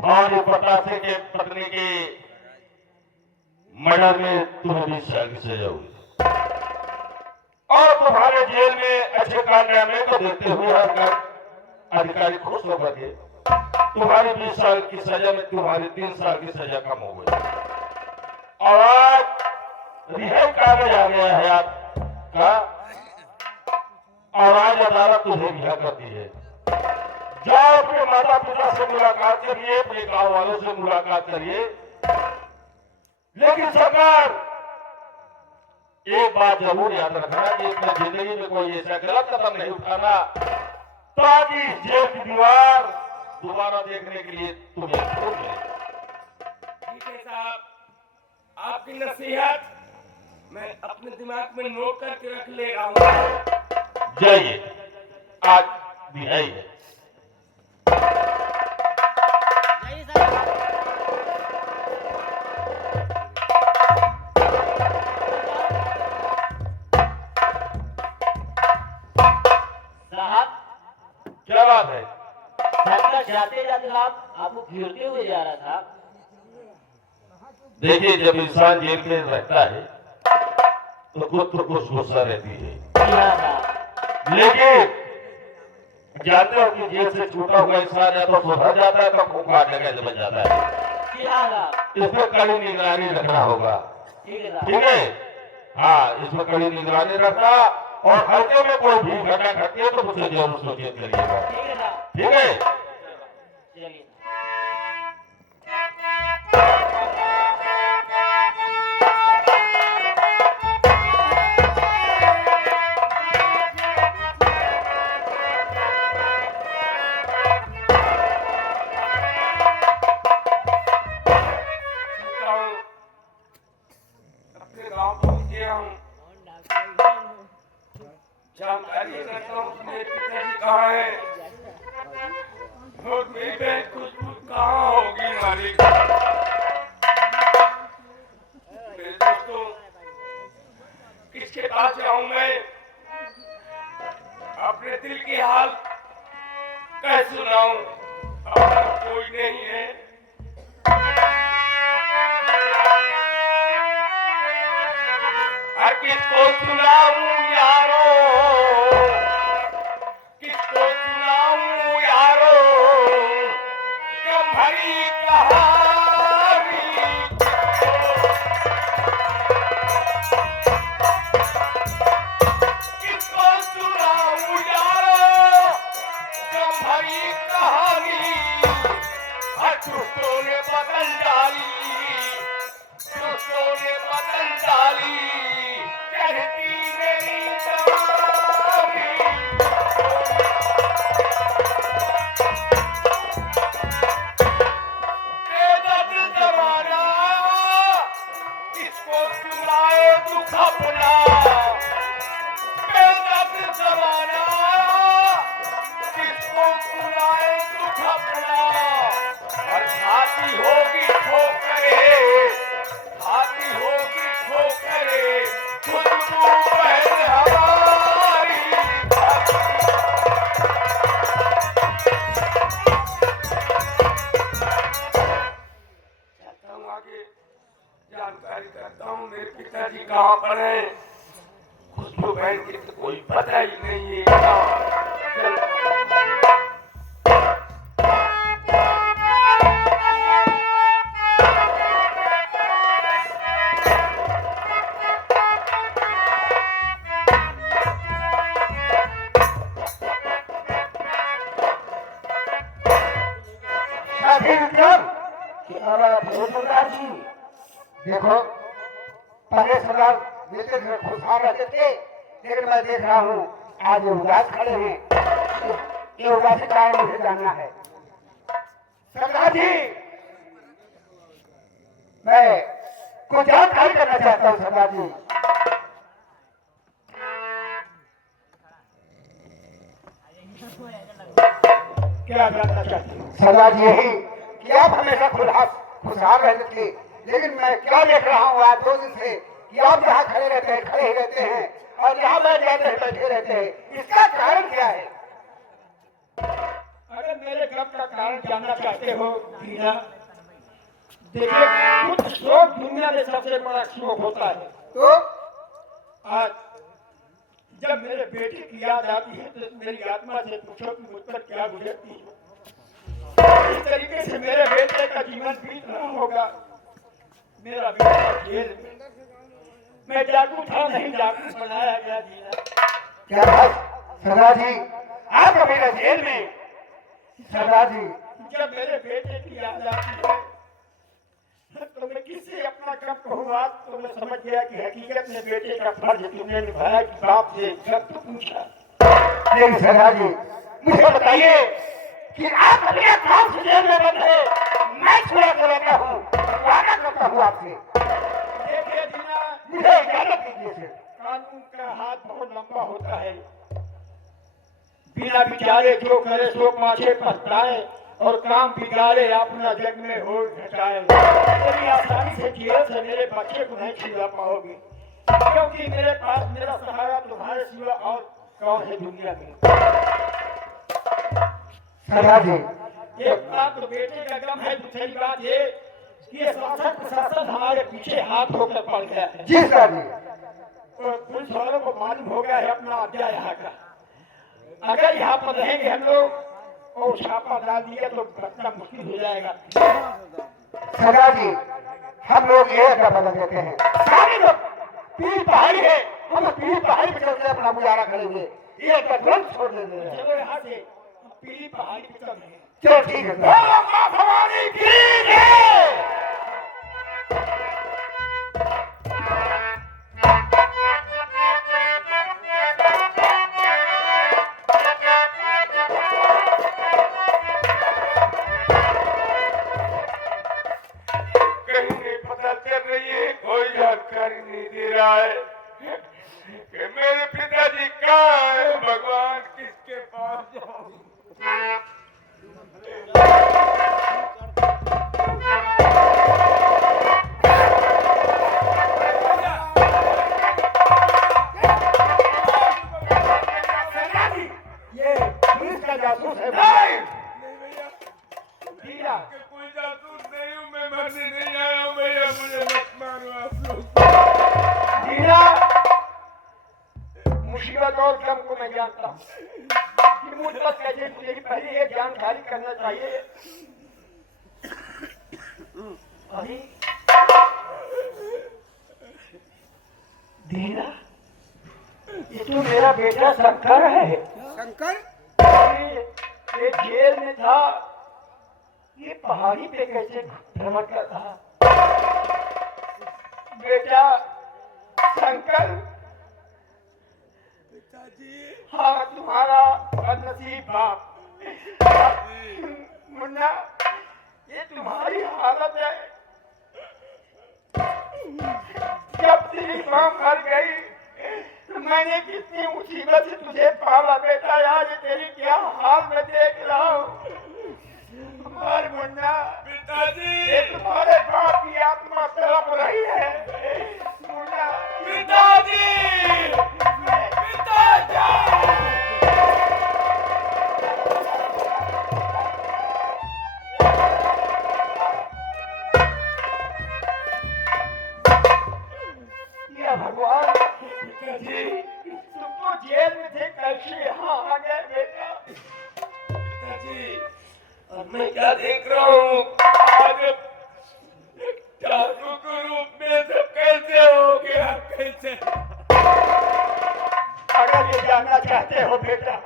भानु प्रताप के पत्नी की मर्डर में तुम्हें 20 साल की सजा हुई और तुम्हारे जेल में अच्छे कारनामे को देखते हुए हर अधिकारी खुश होकर के तुम्हारी 20 साल की सजा में तुम्हारी 3 साल की सजा कम हो गई और आज रिहाई कागज आ गया है आपका और आज अदालत तुझे रिहा करती है। जाओ अपने माता पिता से मुलाकात करिए, अपने गांव वालों से मुलाकात करिए, लेकिन सरकार एक बात जरूर याद रखना कि अपनी जिंदगी में कोई ऐसा गलत कदम नहीं उठाना ताकि जेल की दीवार दोबारा देखने के लिए तुम्हें छोड़ ले। ठीक है साहब, आपकी नसीहत मैं अपने दिमाग में नोट करके रख ले रहा हूँ। जाइए, आज रिहाई है। क्या बात है? जाते जाते आपको घिरते हुए जा रहा था। देखिए, जब इंसान जेल में रहता है तो खुद तो कुछ गुस्सा रहती है, लेकिन जानते हो कि जेल से छूटा हुआ इंसान या तो सुधर जाता है तो खूब काटने का बन जाता है। इसमें कड़ी निगरानी रखना होगा। ठीक है? हाँ, इसमें कड़ी निगरानी रखना और हल्के में कोई भी घटना घटती है तो मुझे जरूर सूचित करिएगा। ठीक है? जानकारी करता हूँ मेरे पिताजी कहाँ है और मेरी बहन खुशबू कहाँ होगी मालिक। मेरे दोस्तों, किसके पास जाऊँ मैं? अपने दिल की हाल कैसे सुनाऊं? अपना कोई नहीं है। किसको सुनाऊं यारो, किसको सुनाऊं यारो, गम भरी कहानी। किसको सुनाऊं यारो, गम भरी कहानी। दुष्टों ने बदल डाली, दुष्टों ने बदल डाली कहती मेरी जवानी। बेदर्द जमाना किसको सुनाए दुख अपना। बेदर्द जमाना किसको सुनाए दुख अपना। और छाती होगी ठोकरे, छाती होगी ठोकरे, खुशबू बहन हमारी। जाता हूँ आगे, जानकारी करता हूँ मेरे पिताजी कहाँ पर है। खुशबू बहन की तो कोई पता ही नहीं है। देखो, पहले सरदार देते थे, खुशहाल रहते थे, लेकिन मैं देख रहा हूँ आज उदास खड़े हैं। ये उदासी कारण मुझे जानना है। सरदार जी, मैं कुछ जानकारी करना चाहता हूँ। सरदार जी, क्या जानना चाहते हैं? सरदार जी, यही कि आप हमेशा खुशहाल रहते थे, लेकिन मैं क्या देख रहा हूँ आज 2 दिन से कि आप जहाँ खड़े रहते हैं खड़े ही रहते हैं और यहाँ बैठ जाते हैं बैठे रहते हैं। इसका कारण क्या है? अगर मेरे गम का कारण जानना चाहते हो दीना, देखिए कुछ शोक दुनिया में सबसे बड़ा शोक होता है। तो आज जब मेरे बेटे की याद आती है तो मेरी आत्मा से पूछो कि मुझ पर क्या गुजरती है। इस तरीके से मेरे बेटे का जीवन बीत रहा होगा। मेरा बेटा जेल में, मैं जागू था नहीं जागू बनाया गया दीना। क्या बात सरदार जी, आपका बेटा जेल में? सरदार जी, जब मेरे बेटे की याद आती है तो मैं किससे अपना कब कहूँ। आज तो मैं समझ गया कि हकीकत में बेटे का फर्ज तुमने निभाया कि बाप से जब तो पूछा। नहीं सरदार जी, मुझे बताइए कि आप अपने काम से जेल में बंद है, मैं छुड़ा कर रहता हूँ, वादा करता हूँ आपसे। देखिए दीना, मुझे इजाजत दीजिए। कानून का हाथ बहुत लंबा होता है। बिना विचारे जो करे सो पाछे पछताए और काम बिगाड़े अपना जग में हो घटाए। इतनी आसानी से जेल से मेरे बच्चे को नहीं छुड़ा पाओगे, क्योंकि मेरे पास मेरा सहारा तुम्हारे सिवा और कौन है दुनिया में। सरदार जी, एक बात तो बेटे का गम है, दूसरी बात ये कि ये शासन प्रशासन हमारे पीछे हाथ होकर पड़ गया है। जी सरदार जी, तो पुलिस वालों को मालूम हो गया है अपना अड्डा यहाँ का। अगर यहाँ पर रहेंगे हम लोग और छापा डाल दिया तो बचना मुश्किल हो जाएगा। सरदार जी, हम लोग एक का बदल देते हैं। सारे लोग पीर पहाड़ी है, हम पीर पहाड़ी पे चलकर अपना गुजारा करेंगे। ये का तुरंत छोड़ देंगे। चलो यहाँ से पीर पहाड़ी पे चलते हैं। चलो ठीक है। माँ भवानी की जय। कोई जानकारी नहीं दे रहा है कि मेरे पिताजी कहाँ है। भगवान किसके पास जाऊं। ये पुलिस का जासूस है। नहीं दीना, कोई जासूस नहीं हूँ, मैं मरने नहीं आया हूँ भैया, मुझे मत मारो आप लोग। दीना, मुसीबत और गम को मैं जानता हूँ कि मुझ पर कैसे गुजरी, पहले ये जानकारी करना चाहिए। अरे दीना, ये तो मेरा बेटा शंकर है। शंकर? ये जेल में था, ये पहाड़ी पे कैसे भ्रमण कर रहा। बेटा शंकर, हाँ तुम्हारा बदनसीब बाप। मुन्ना, ये तुम्हारी हालत है। जब तेरी माँ मर गई तो मैंने कितनी मुसीबत से तुझे पाला बेटा, आज तेरी क्या हाल मैं देख रहा हूँ। हमारे मुन्ना पिताजी, ये तुम्हारे बाप की आत्मा तड़प रही है। मुन्ना, पिताजी, पिताजी। या भगवान, पिताजी तुम तो जेल में थे, कैसे यहाँ आ गए बेटा। पिताजी, अब मैं क्या देख रहा हूँ, आज डाकू के रूप में सब कैसे हो गया, कैसे। अगर ये जानना चाहते हो बेटा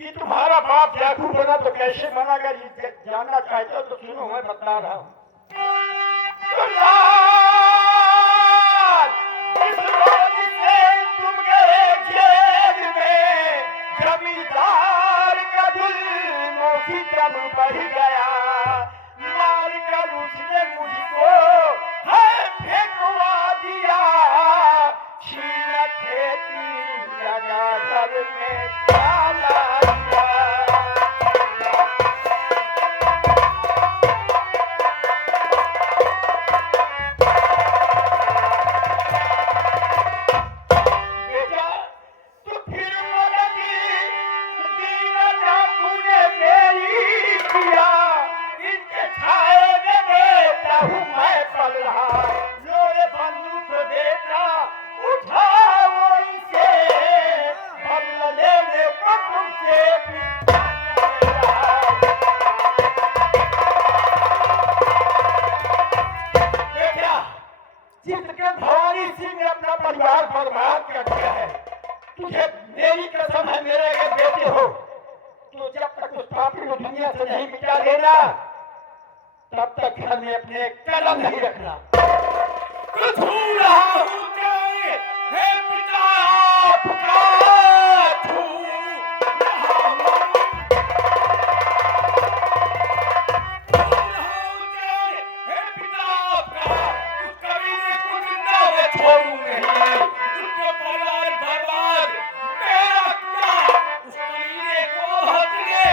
कि तुम्हारा बाप जादू बना तो कैसे बना, अगर ये जानना चाहते हो तो सुनो, मैं बता रहा हूँ। इस रोज से तुम गए जेल में, जमींदार का दिल मौसी कम बढ़ गया, मार कर उसने मुझको है फेंकवा दिया, छीना खेती लगा घर में ताला दिया। बेटा तो फिर लगी दीना डाकू ने मेरी तब तक घर में अपने कदम नहीं रखना। कुछ हो रहा हूँ क्या है पिता आपका छू रहा हूँ। छू रहा हूँ क्या है पिता आपका, उस कमीने को जिंदा मैं छोड़ूं नहीं, उसको परिवार बर्बाद मेरा क्या, उस कमीने को हटके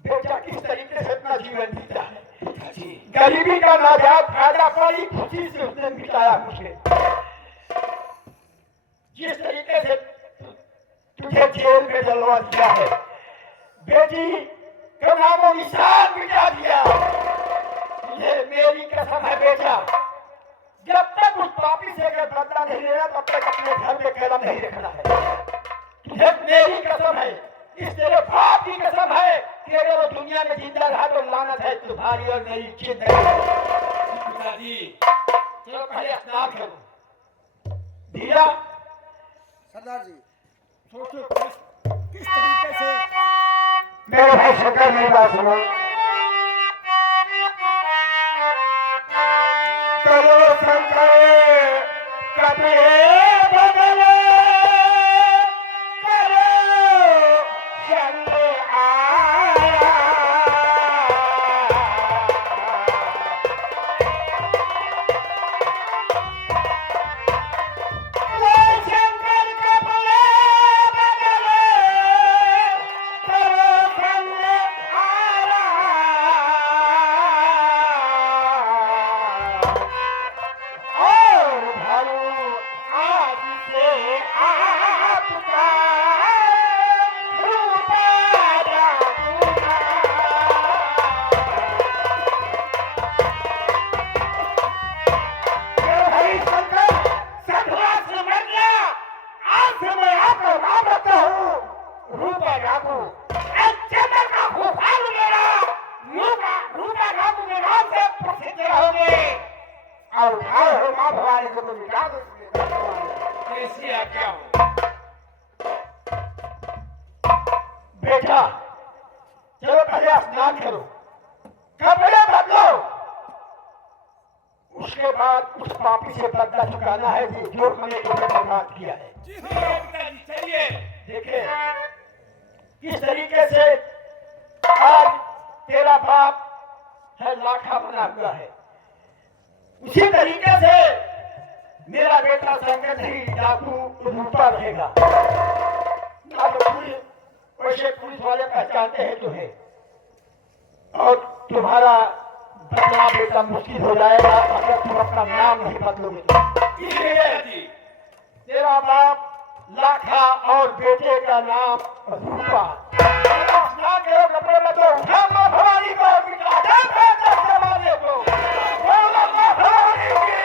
बेटा किस तरीके से अपना जीवन बीता है, गरीबी का नाजायज फायदा बड़ी खुशी से उसने बिताया मुझे। जिस तरीके से तुझे जेल में जलवा दिया है, बेटी का नामो निशान मिटा दिया। ये मेरी कसम है बेटा, जब तक उस पापी से अगर बदला नहीं लेना तब तक अपने घर में कदम नहीं रखना है। तुझे मेरी कसम है, इस तेरे बाप की कसम है कि अगर वो दुनिया में जिंदा रहा तो लानत है तुम्हारी और मेरी जिंदगी। पिताजी चलो पहले स्नान करो। धीरा सरदार जी सोचो किस तरीके से मेरे भाई शंकर मेरी बात सुनो। चलो शंकर कभी बदले कैसी आज्ञा हो। बेटा चलो पहले स्नान करो, कपड़े बदलो, उसके बाद उस पापी से बदला चुकाना है जो हमने तुम्हें बर्बाद किया है। पिताजी चलिए। देखिए किस तरीके से आज तेरा बाप है लाखा बना हुआ है, उसी तरीके से मेरा बेटा शंकर नहीं डाकू रूपा रहेगा। ना तो पुलिस वैसे पुलिस वाले पहचानते हैं तुम्हें, और तुम्हारा बदला बेटा मुश्किल हो जाएगा अगर तुम अपना नाम नहीं बदलोगे। इसलिए तेरा बाप लाखा और बेटे का नाम रूपा। स्नान करो, कपड़े बदलो, उठा मां भवानी को, बिठा दे बेटे जमाने को, बोलो मां भवानी की।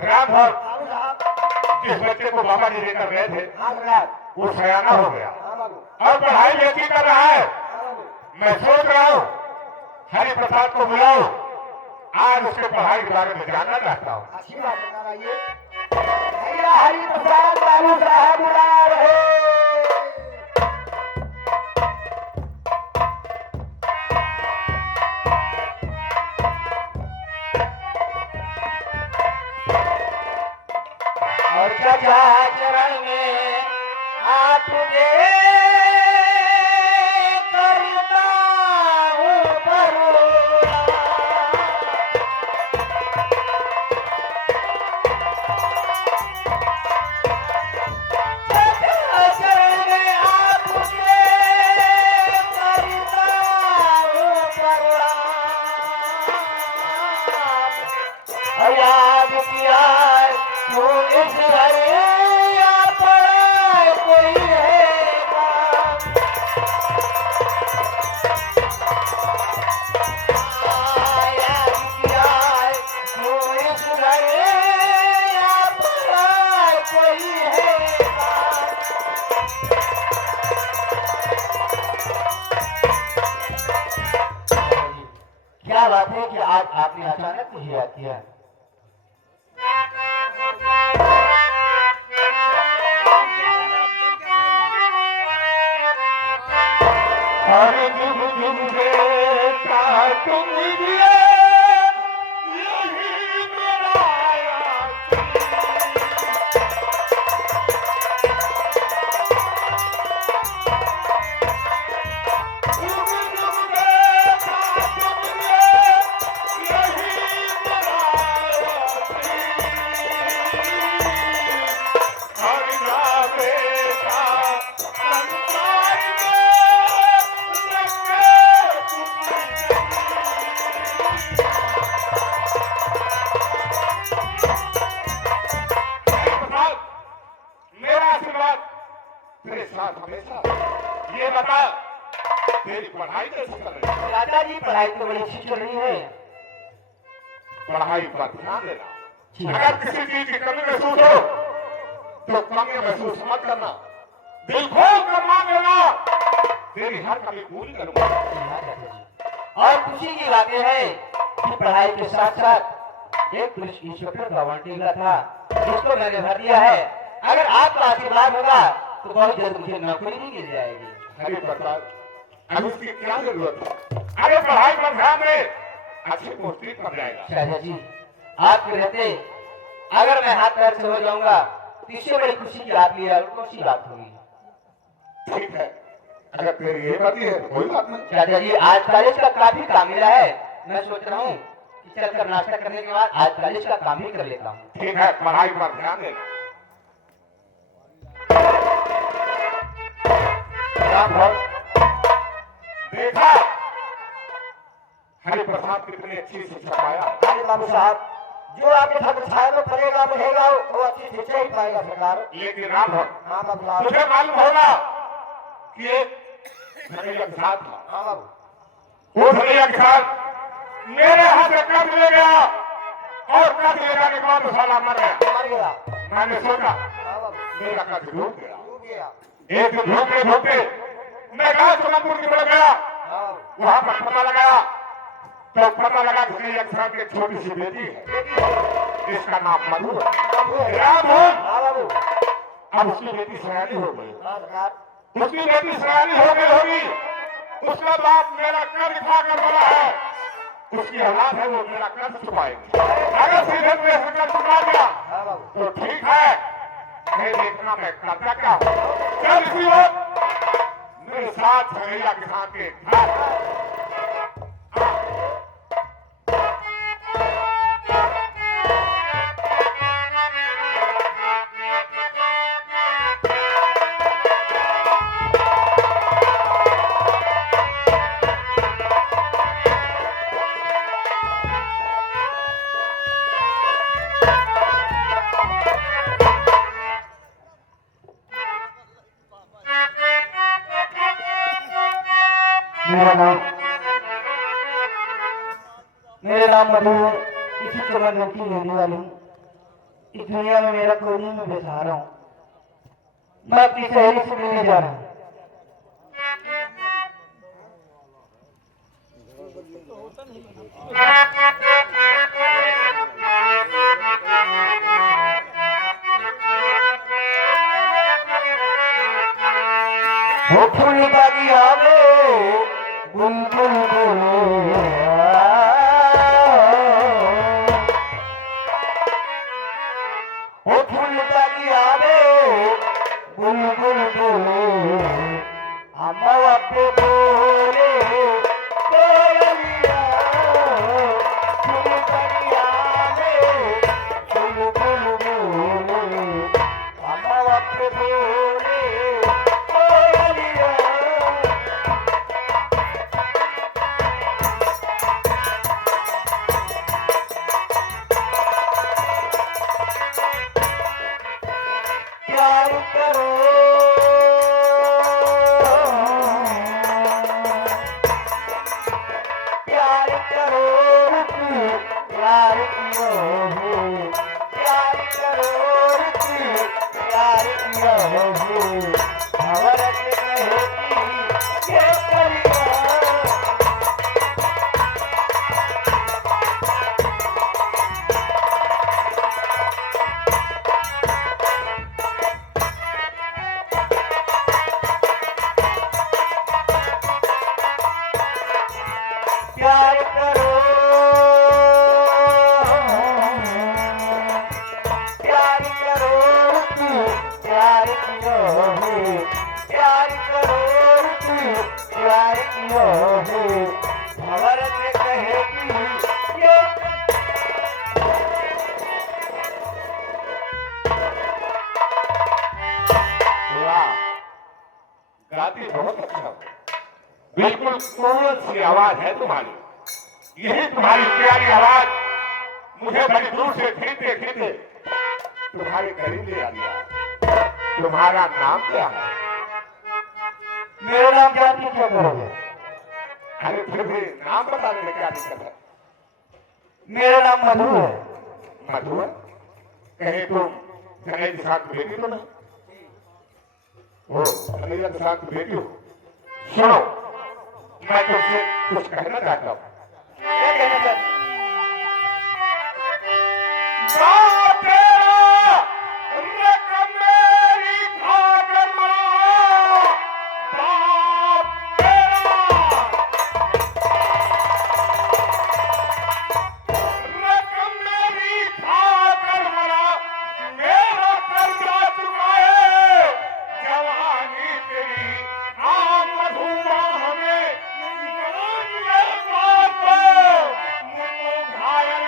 राघव, जिस बच्चे को बाबा जी लेकर गए थे वो सयाना हो गया और पढ़ाई बेटी कर रहा है। मैं सोच रहा हूँ हरि प्रसाद को बुलाओ, आज उसके पढ़ाई के बारे में जानना चाहता हूँ। अच्छी बात बता रही है। भैया हरि प्रसाद बाबू साहब बुला रहे। और सजा चरण में आपके करता हूँ भरोसा। सजा आज आपने अचानक मुझे याद किया? और जुग जुग बेटा तुम जिए, यही मेरा जुग जुग बेटा तुम जिए, यही मेरा और ना बेटा संसार मेरा आशीर्वाद तेरे साथ हमेशा। ये बता, तेरी पढ़ाई कैसे कर रही है? चाचा जी पढ़ाई तो बड़ी अच्छी चल रही है। पढ़ाई पर ध्यान देना। जी। अगर किसी चीज की कमी महसूस हो तो कमी महसूस मत करना, दिल खोल कर मांग लेना, तेरी हर कमी पूरी करूंगा। और खुशी की बात यह है कि पढ़ाई के साथ साथ एक पुलिस इंस्पेक्टर का वारंट निकला था, जिसको मैंने भर दिया है। अगर आपका आशीर्वाद होगा तो बहुत जल्द मुझे नौकरी भी मिल जाएगी। हरि प्रसाद, अब इसकी क्या जरूरत है? अरे पढ़ाई पर ध्यान दे, अच्छी पोस्टिंग पर जाएगा। शाहजा जी, आपके रहते अगर मैं हाथ पैर से हो जाऊंगा तो इससे बड़ी खुशी की बात ये और कौन सी बात होगी? ठीक है, अगर तेरी ये मर्जी है तो कोई बात नहीं। शाहजा जी, आज कॉलेज का काफी काम मिला है। मैं सोच रहा हूँ कि चलकर नाश्ता करने के बाद आज कॉलेज का काम ही कर लेता हूँ। ठीक है, पढ़ाई पर ध्यान देना। देखा हरि प्रसाद कितनी अच्छी शिक्षा पाया। अरे बाबू साहब, जो आपके छात्र छाया में पढ़ेगा बढ़ेगा वो अच्छी शिक्षा ही पाएगा सरकार। लेकिन राम भर हाँ बाबू साहब। तुझे मालूम होगा कि एक धनैया के साथ था। हाँ बाबू। वो धनैया के साथ मेरे हाथ से कर्ज ले गया और कर्ज ले जाने के बाद वो साला मर गया। मर गया। मैंने सोचा हाँ बाबू। मेरा कर्ज डूब गया। डूब गया। एक दिन ढूंढते ढूंढते मैं गांव चमनपुर की तरफ गया, हाँ बाबू। वहां पर पता लगाया तो पता लगा धनैया के साथ एक छोटी सी बेटी है, जिसका नाम मधु है। राम भर हाँ बाबू। अब उसकी बेटी सयानी हो गई। हाँ सरकार। उसकी बेटी सयानी हो गई होगी, उसका बाप मेरा कर्ज खा कर बड़ा है, उसकी औलाद है वो मेरा कर्ज चुकाएगी। अगर सीधे मेरे से कर्ज चुका दिया हाँ बाबू। तो ठीक है, मैं देखना मैं करता क्या हूँ। चल इसी वक्त मेरे साथ धनैया के साथ के घर। मेरा नाम मधु है। इसी चमनपुर की रहने वाली हूँ। इस दुनिया में मेरा कोई नहीं, मैं बेसहारा हूँ। मैं अपनी सहेली से मिलने जा रहा हूँ। वो फूल बागी आवे बुलबुल बोले, वो फूल बागी आवे बुलबुल बोले, अम्मा पे बोले कोयलिया, फूल बागी आवे बुलबुल बोले, अम्मा पे बोले कोयलिया। प्यार करो गाती बहुत अच्छा हो, बिल्कुल कोमल सी आवाज है तुम्हारी। यही तुम्हारी प्यारी आवाज मुझे बड़ी दूर से खींचते खींचते तुम्हारे करीब ले आ दिया। तुम्हारा नाम क्या है? मेरा नाम जान के क्या करोगे? अरे फिर भी नाम बता देने क्या दिक्कत है? मेरा नाम मधु है। मधु, कहीं तुम कन्हैया किसान की बेटी तो नहीं? ओ, कन्हैया किसान की बेटी हो? सुनो, मैं तुमसे कुछ कहना चाहता हूँ। क्या कहना चाहते हो? बाप तेरा, रकम मेरी भाग मारा। बाप तेरा, रकम मेरी भाग मारा। मेरा कर्जा चुकाए, जवानी तेरी आम मधुआ हमें जवान में बाप मुझको घायल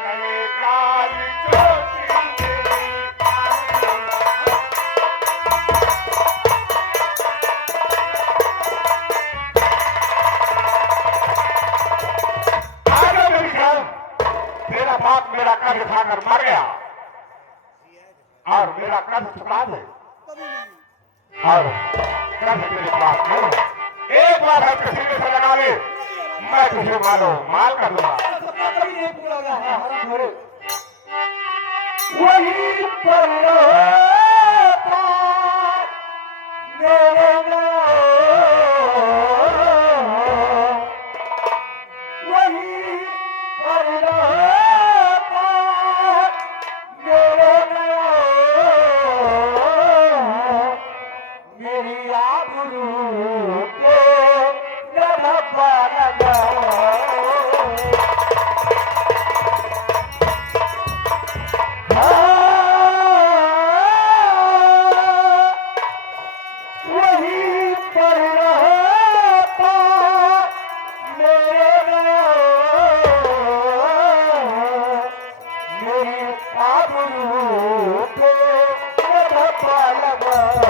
करे काली चोटी तेरी। आगे मेरी जान, तेरा बाप मेरा कर्ज खाकर मर गया और मेरा कर्ज चुका दे, और कर्ज तेरे पास नहीं है। एक बार है किसी ने से लगा ले, मैं तुझे माल कर दूंगा। सपना कभी नहीं पूरा हुआ है हमारा घोड़े। वही पर रहता मेरे नाम, वही पर रहता मेरे नाम, मेरी आबरू को न धब्बा लगाओ। वही पर रहता मेरे नाम, मेरी आबरू को न धब्बा लगाओ।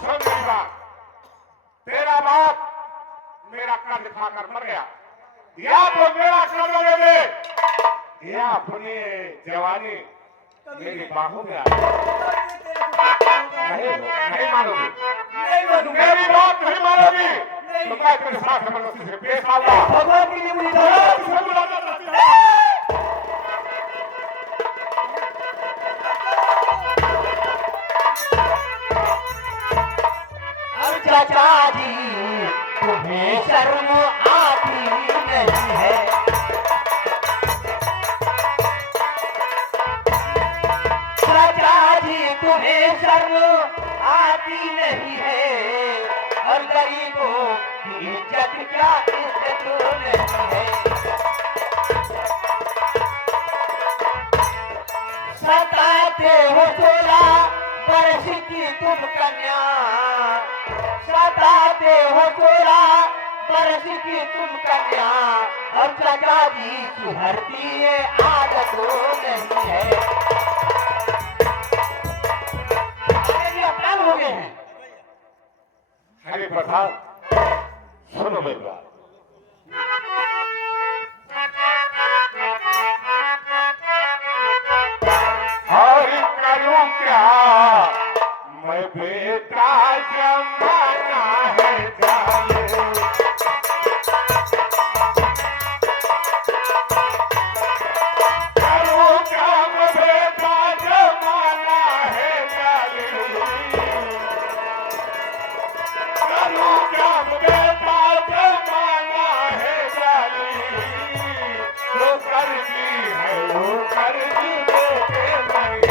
सुन मेरी बात, तेरा बाप मेरा कर्ज खाकर मर गया, या तो मेरा कर्ज ले ले, या अपनी जवानी मेरी बाहों में आ नहीं, नहीं मानोगी, मेरी बात नहीं मानोगी तो मैं तेरे साथ जबरदस्ती से पेश आऊंगा। भगवान के लिए मुझे भगवान से मुलाकात करती हूँ। अब चाचा जी तुम्हें शर्म आती नहीं है? चाचा जी तुम्हें शर्म आती नहीं है? और गरीबों की इज्जत क्या इज्जत नहीं है? सताते हो 16 वर्ष की तुम कन्या, सताते हो 16 वर्ष की तुम कन्या, और चाचा जी सुधरती है आदत नहीं है। अरे जी अपराध हो गए हैं। हरे प्रधान, सुनो मेरी बात। और करूं क्या मैं, बेटा जमाना है जाले। करूं क्या मैं, बेटा जमाना है जाले। करूं क्या मैं, बेटा जमाना है जाले। जो कर्जी है वो कर्जी देके नहीं।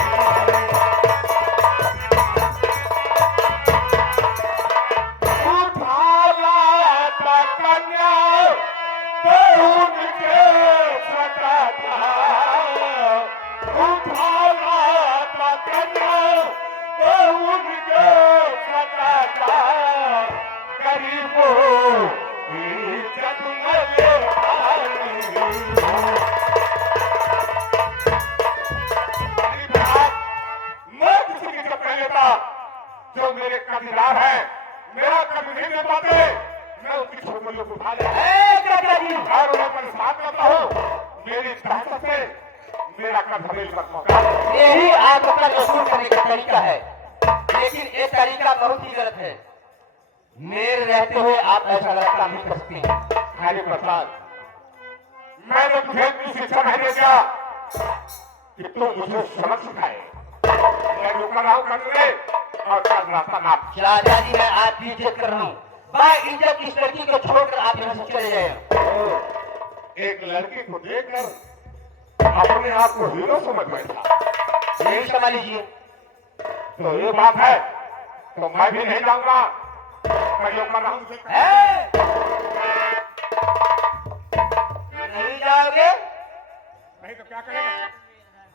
चाचा जी, और उन्हें परेशान करता हूँ। मेरी ताकत से मेरा कद हमें कर मौका। यही आपका वसूल करने का तरीका है, लेकिन ये तरीका बहुत ही गलत है। मेरे रहते हुए आप ऐसा गलत काम नहीं कर सकते। हरि प्रसाद, मैंने तुझे इतनी शिक्षा नहीं दी क्या कि तू मुझे सबक सिखाए। मैं जो कर रहा हूँ कर ले और कर रास्ता नाप। चाचा जी, मैं आपकी इज्जत कर रहा हूँ। इज्जत इस लड़की को छोड़कर आप यहाँ से चले जाए। एक लड़की को देखकर अपने आप को हीरो समझ बैठा। यही समझ लीजिए। तो ये बात है तो मैं भी नहीं जाऊंगा। मैं जो कर रहा हूँ उसे कर। नहीं जाओगे नहीं तो क्या करेगा?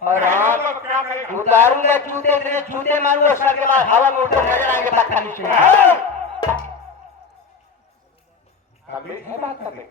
और नहीं तो क्या करेगा? उतारूंगा जूते, तेरे जूते मारूंगा, सर के बाद हवा में उठकर नजर आएंगे बात करनी चाहिए। अभी है बात करने